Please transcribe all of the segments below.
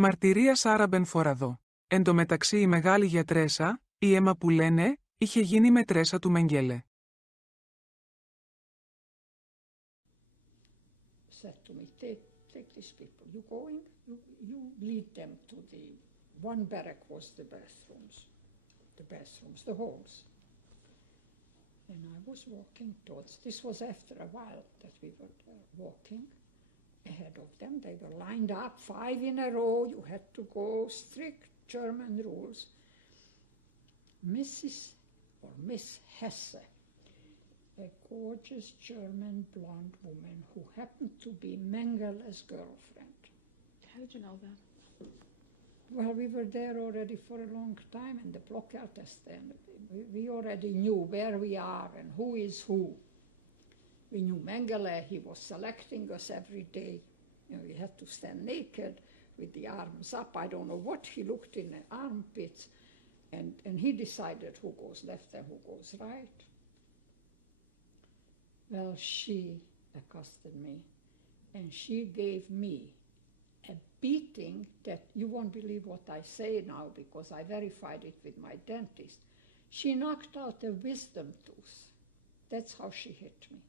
Μαρτυρία Σάρα Μπενφοραδό. Εν τω μεταξύ η μεγάλη γιατρέσα, η Έμα που λένε, είχε γίνει μετρέσα του Μengele. Said to me, take these people. You going? You lead them to the one barrack was the halls. And I was walking towards. This was after a while that we were walking ahead of them. They were lined up, 5 in a row. You had to go, strict German rules. Mrs. or Miss Hesse, a gorgeous German blonde woman who happened to be Mengele's girlfriend. How did you know that? Well, we were there already for a long time, and the Blockartist, and we already knew where we are and who is who. We knew Mengele, he was selecting us every day. You know, we had to stand naked with the arms up. I don't know what he looked in the armpits, and he decided who goes left and who goes right. Well, she accosted me, and she gave me a beating that you won't believe what I say now because I verified it with my dentist. She knocked out a wisdom tooth. That's how she hit me.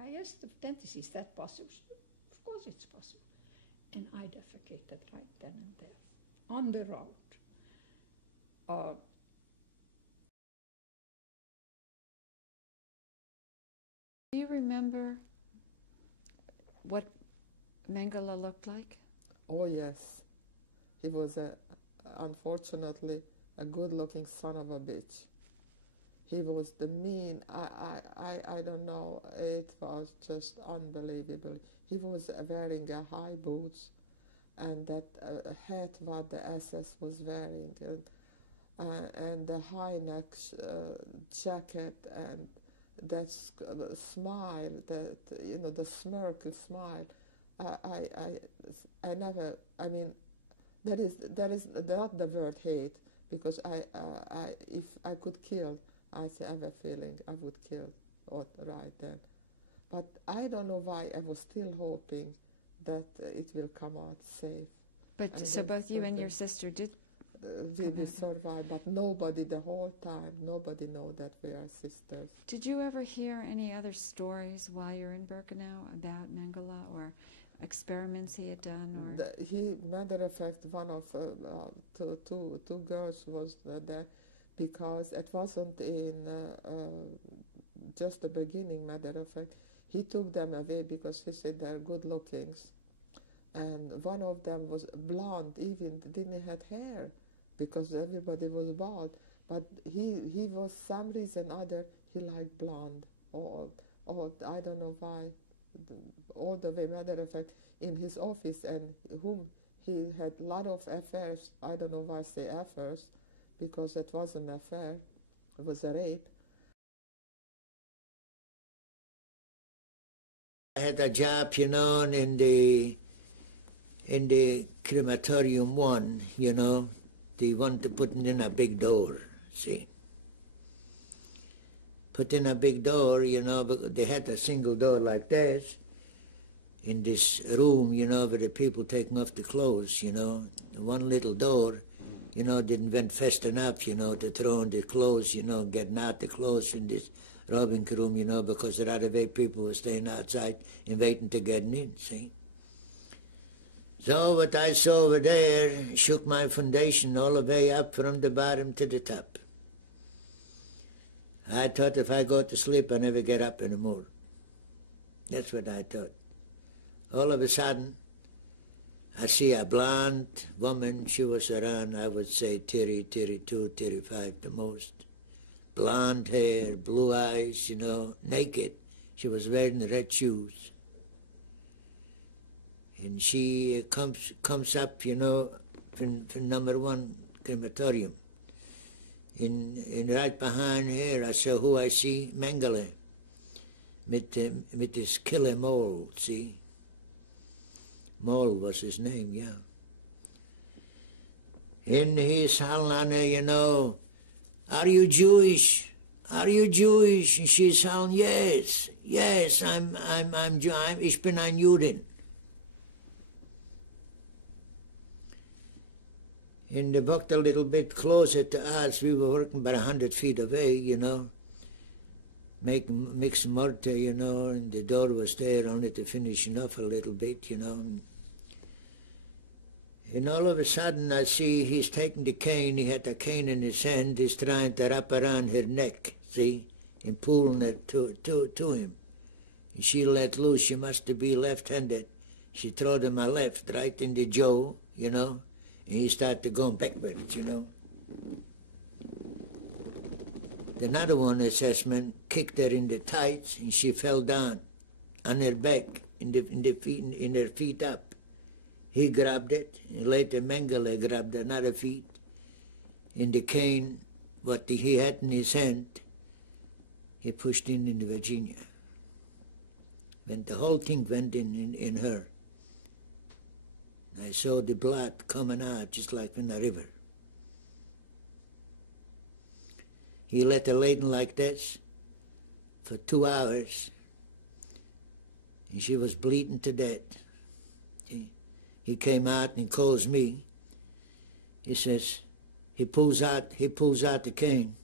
I asked the dentist, is that possible? She said, of course it's possible. And I defecated right then and there, on the road. Do you remember what Mengele looked like? Oh yes, he was unfortunately a good-looking son of a bitch. He was the mean. I don't know. It was just unbelievable. He was wearing a high boots, and that hat what the SS was wearing, and the high neck jacket, and that smile, that the smirky smile. I never. I mean, that is not the word hate, because if I could kill, I have a feeling I would kill right then. But I don't know why I was still hoping that it will come out safe. But so both you and your sister did we survived, but nobody the whole time, nobody know that we are sisters. Did you ever hear any other stories while you're in Birkenau about Mengele or experiments he had done? Or Matter of fact, one of two girls was there, because it wasn't in just the beginning. Matter of fact, he took them away because he said they're good lookings, and one of them was blonde, even didn't have hair, because everybody was bald. But he was some reason other he liked blonde. Or I don't know why. All the way, matter of fact, in his office, and whom he had a lot of affairs. I don't know why I say affairs, because it wasn't an affair, it was a rape. I had a job, in the crematorium one, they wanted to put in a big door, see. Put in a big door, because they had a single door like this in this room, where the people taking off the clothes, one little door, didn't vent fast enough, to throw in the clothes, getting out the clothes in this robbing room, because the other way people were staying outside and waiting to get in, see. So what I saw over there shook my foundation all the way up from the bottom to the top. I thought if I go to sleep, I never get up anymore. That's what I thought. All of a sudden, I see a blonde woman. She was around, I would say, 30, 32, 35 the most. Blonde hair, blue eyes, naked. She was wearing red shoes. And she comes up, from number 1 crematorium. And right behind her, I saw who I see, Mengele, with his killer mole, see? Mole was his name, yeah. And he's hollering at her, are you Jewish? Are you Jewish? And she's hollering, yes, I'm Jew, ich bin ein Juden. And they walked a little bit closer to us. We were working about 100 feet away, you know, mix mortar, you know, and the door was there only to finishing off a little bit, you know. And all of a sudden I see he's taking the cane, he had a cane in his hand, he's trying to wrap around her neck, see, and pulling it to him. And she let loose, she must be left-handed. She threw him a left right in the jaw, you know, and he started going backwards, you know. Another one assessment kicked her in the tights, and she fell down on her back, in her feet up. He grabbed it, and later Mengele grabbed another feet, in the cane, what he had in his hand, he pushed in Virginia. When the whole thing went in her. I saw the blood coming out just like in a river. He let her lay like this for 2 hours, and she was bleeding to death. He came out and calls me. He says, he pulls out the cane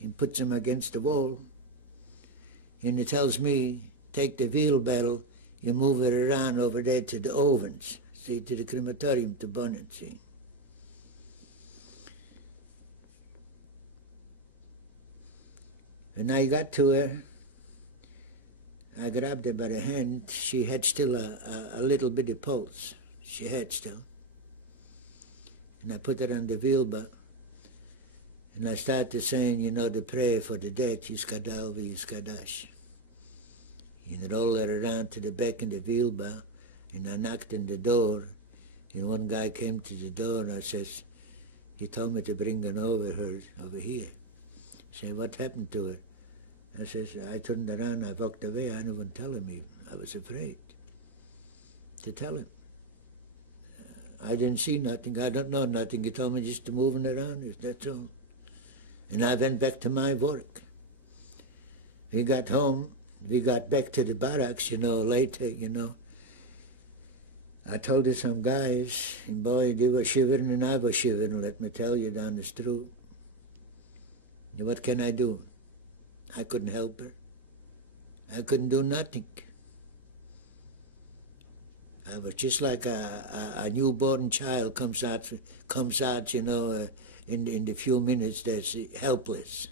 and puts him against the wall, and he tells me, take the wheelbarrow and move it around over there to the ovens. See, to the crematorium to burn it, see. When I got to her, I grabbed her by the hand. She had still a little bit of pulse. She had still. And I put her on the wheelbarrow. And I started saying, you know, the prayer for the dead, Yiskadal v'Yiskadash. And roll her around to the back in the wheelbarrow. And I knocked on the door, and one guy came to the door, and I says, he told me to bring her over here. He said, what happened to her? I says, I turned around, I walked away, I didn't tell him even. I was afraid to tell him. I didn't see nothing, I don't know nothing. He told me just to move her around, that's all. And I went back to my work. We got home, we got back to the barracks, you know, later, you know. I told her some guys, and boy, they were shivering and I was shivering, let me tell you, down the street. What can I do? I couldn't help her. I couldn't do nothing. I was just like a newborn child comes out, you know, in the few minutes that's helpless.